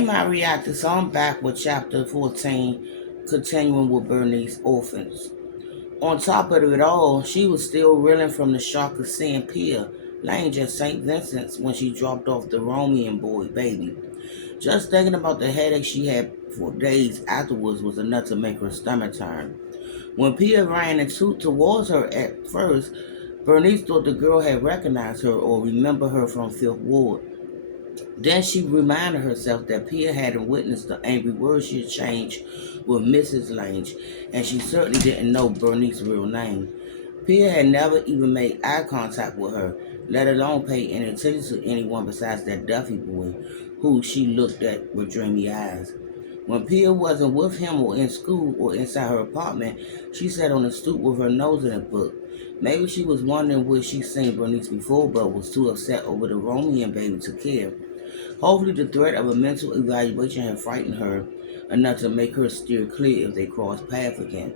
Hey, my reactor. So I'm back with chapter 14, continuing with Bernice Orphans. On top of it all, she was still reeling from the shock of seeing Pia laying at St. Vincent's when she dropped off the Romian boy baby. Just thinking about the headache she had for days afterwards was enough to make her stomach turn. When Pia ran towards her at first, Bernice thought the girl had recognized her or remembered her from Fifth Ward. Then she reminded herself that Pia hadn't witnessed the angry words she exchanged with Mrs. Lange, and she certainly didn't know Bernice's real name. Pia had never even made eye contact with her, let alone pay any attention to anyone besides that Duffy boy, who she looked at with dreamy eyes. When Pia wasn't with him or in school or inside her apartment, she sat on the stoop with her nose in a book. Maybe she was wondering where she'd seen Bernice before, but was too upset over the Romian baby to care. Hopefully the threat of a mental evaluation had frightened her enough to make her steer clear if they crossed paths again.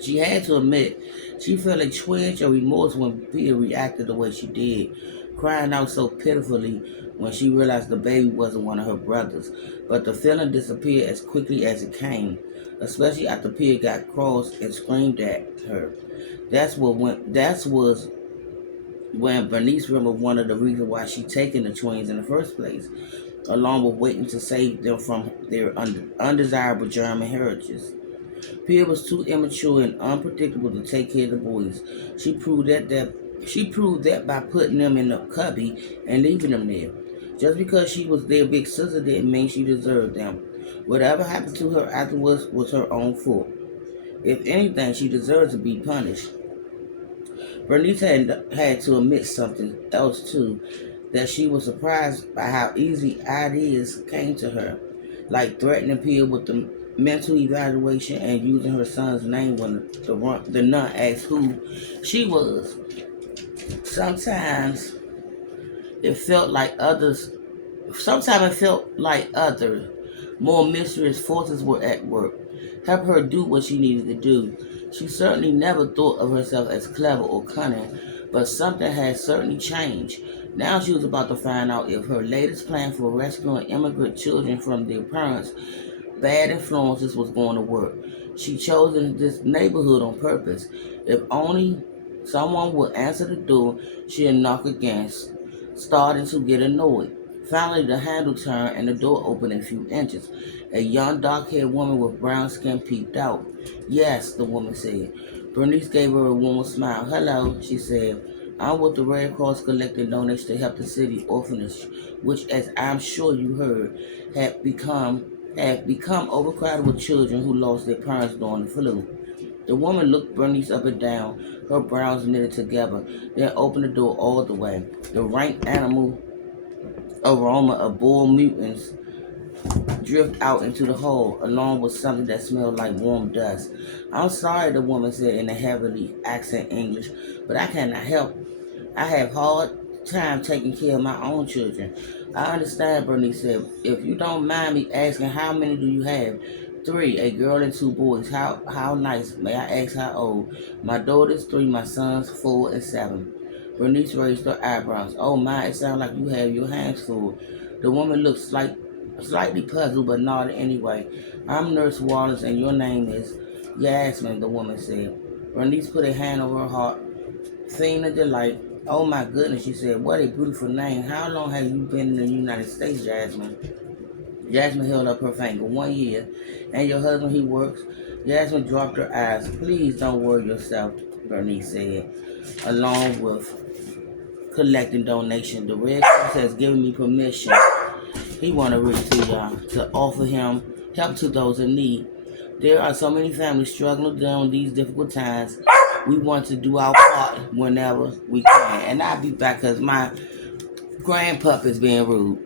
She had to admit she felt a twinge of remorse when Pia reacted the way she did, crying out so pitifully when she realized the baby wasn't one of her brothers. But the feeling disappeared as quickly as it came, especially after Pia got cross and screamed at her. That was when Bernice remembered one of the reasons why she taken the twins in the first place, along with waiting to save them from their undesirable German heritage. Pia was too immature and unpredictable to take care of the boys. She proved that by putting them in the cubby and leaving them there. Just because she was their big sister didn't mean she deserved them. Whatever happened to her afterwards was her own fault. If anything, she deserved to be punished. Bernice had to admit something else too, that she was surprised by how easy ideas came to her, like threatening Pia with the mental evaluation and using her son's name when the nun asked who she was. Sometimes it felt like others. Sometimes it felt like other, more mysterious forces were at work, help her do what she needed to do. She certainly never thought of herself as clever or cunning, but something had certainly changed. Now she was about to find out if her latest plan for rescuing immigrant children from their parents' bad influences was going to work. She chose this neighborhood on purpose. If only someone would answer the door, she'd knock again, starting to get annoyed. Finally, the handle turned and the door opened a few inches. A young, dark-haired woman with brown skin peeped out. Yes, the woman said. Bernice gave her a warm smile. Hello, she said. I'm with the Red Cross collecting donations to help the city orphanage, which, as I'm sure you heard, have become overcrowded with children who lost their parents during the flu. The woman looked Bernice up and down, her brows knitted together, then opened the door all the way. The rank animal aroma of bull mutants drift out into the hall, along with something that smelled like warm dust. I'm sorry, the woman said in a heavily accent English, but I cannot help. I have hard time taking care of my own children. I understand, Bernice said. If you don't mind me asking, how many do you have? Three, a girl and two boys. How nice. May I ask how old? My daughter's three, my son's 4 and 7. Bernice raised her eyebrows. Oh my, it sounds like you have your hands full. The woman looked slightly puzzled but nodded anyway. I'm Nurse Wallace and your name is Yasmin, the woman said. Bernice put a hand over her heart, seeing the delight. Oh my goodness, she said, what a beautiful name. How long have you been in the United States, Jasmine? Jasmine held up her finger. 1 year. And your husband, he works? Jasmine dropped her eyes. Please don't worry yourself, Bernice said, along with collecting donations. The Red Cross has given me permission. He wanted really to offer him help to those in need. There are so many families struggling during these difficult times. We want to do our part whenever we can. And I'll be back because my grandpup is being rude.